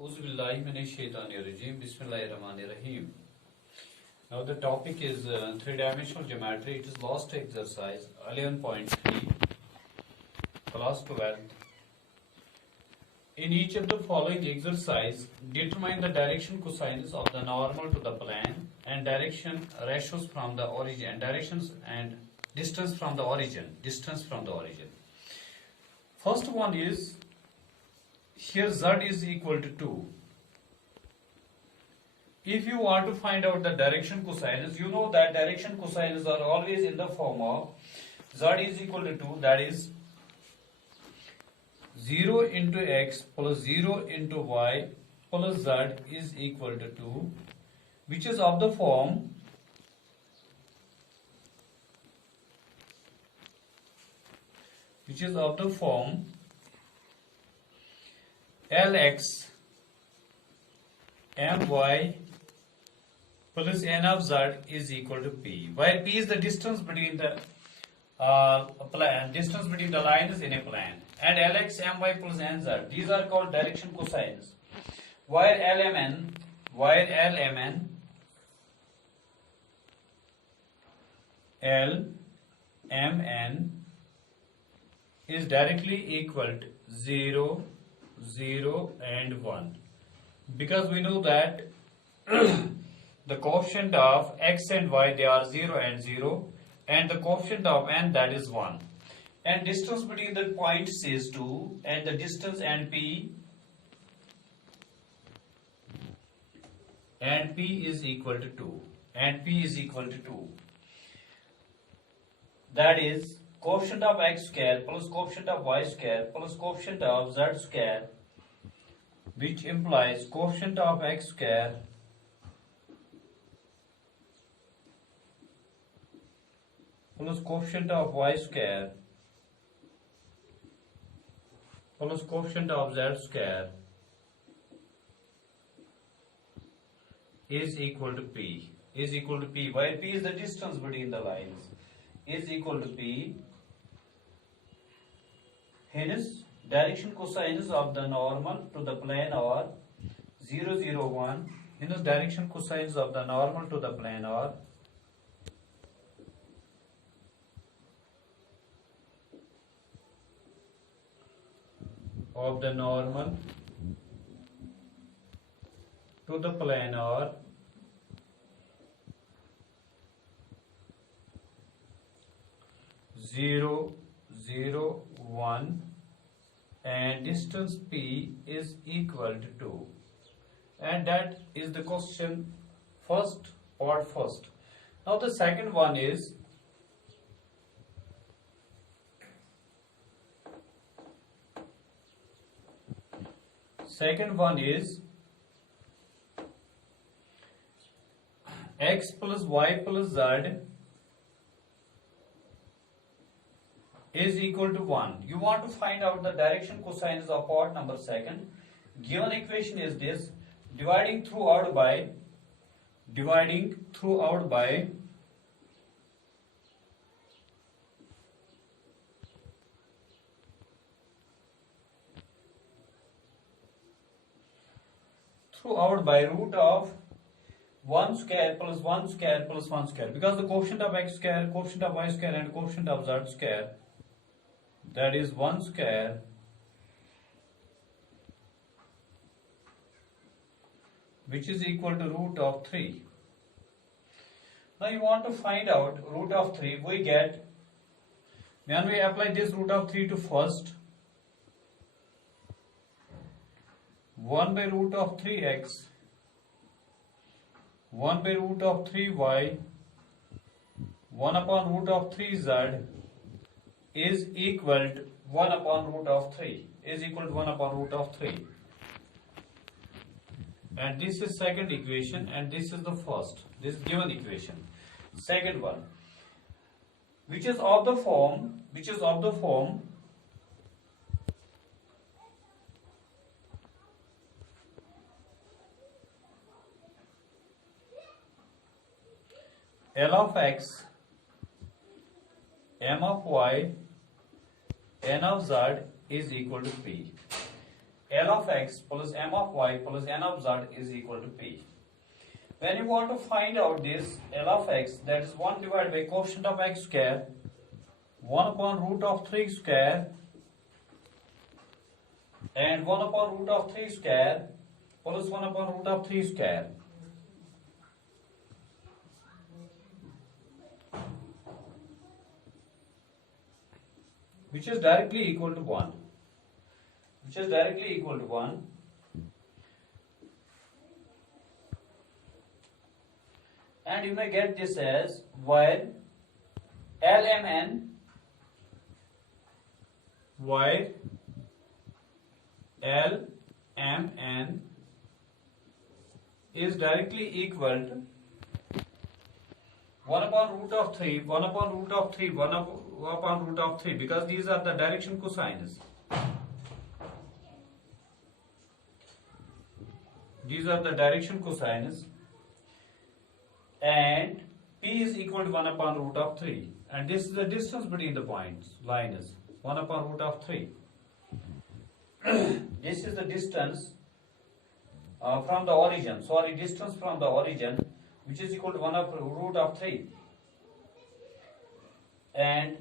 Bismillahirrahmanirrahim. Now the topic is three-dimensional geometry. It is last exercise 11.3, class 12. In each of the following exercise, determine the direction cosines of the normal to the plane and direction ratios from the origin, directions and distance from the origin. First one is, here z is equal to 2. If you want to find out the direction cosines, you know that direction cosines are always in the form of z is equal to 2, that is 0 into x plus 0 into y plus z is equal to 2, which is of the form Lx my plus n of z is equal to p, where p is the distance between the lines in a plane, and Lx my plus nz, these are called direction cosines, where Lmn is directly equal to 0, 0 and 1, because we know that the coefficient of x and y, they are 0 and 0, and the coefficient of n, that is 1, and distance between the points is 2, and the distance and p is equal to 2, that is coefficient of x square plus coefficient of y square plus coefficient of z square, which implies coefficient of x square plus coefficient of y square plus coefficient of z square is equal to p, where p is the distance between the lines, is equal to p. Hence, direction cosines of the normal to the plane are 0, 0, 1. Hence, direction cosines of the normal to the plane are of the normal to the plane are 0, 0, 1, and distance p is equal to 2, and that is the question first. Now the second one is, x plus y plus z is equal to 1. You want to find out the direction cosines of part number second. Given equation is this: dividing throughout by root of 1 square plus 1 square plus 1 square, because the coefficient of x square, coefficient of y square and coefficient of z square, that is 1 square which is equal to root of 3. Now you want to find out root of 3. We get, when we apply this root of 3 to first, 1 by root of 3x, 1 by root of 3y, 1 upon root of 3z is equal to 1 upon root of 3, and this is second equation, and this is the first, this given equation. Second one, which is of the form L of x, m of y, n of z is equal to p. L of x plus m of y plus n of z is equal to p. When you want to find out this L of x, that is 1 divided by quotient of x square, 1 upon root of 3 square, and 1 upon root of 3 square plus 1 upon root of 3 square. Which is directly equal to 1. Which is directly equal to 1. And you may get this as while LMN is directly equal to 1 upon root of 3, 1 upon root of 3, 1 upon root of 3, because these are the direction cosines. These are the direction cosines. And P is equal to 1 upon root of 3. And this is the distance between the points. Line is 1 upon root of 3. This is the distance from the origin. Sorry, distance from the origin, which is equal to 1 upon root of 3. And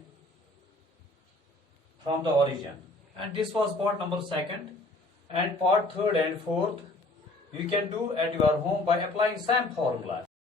from the origin. And this was part number 2nd. And part 3rd and 4th you can do at your home by applying same formula.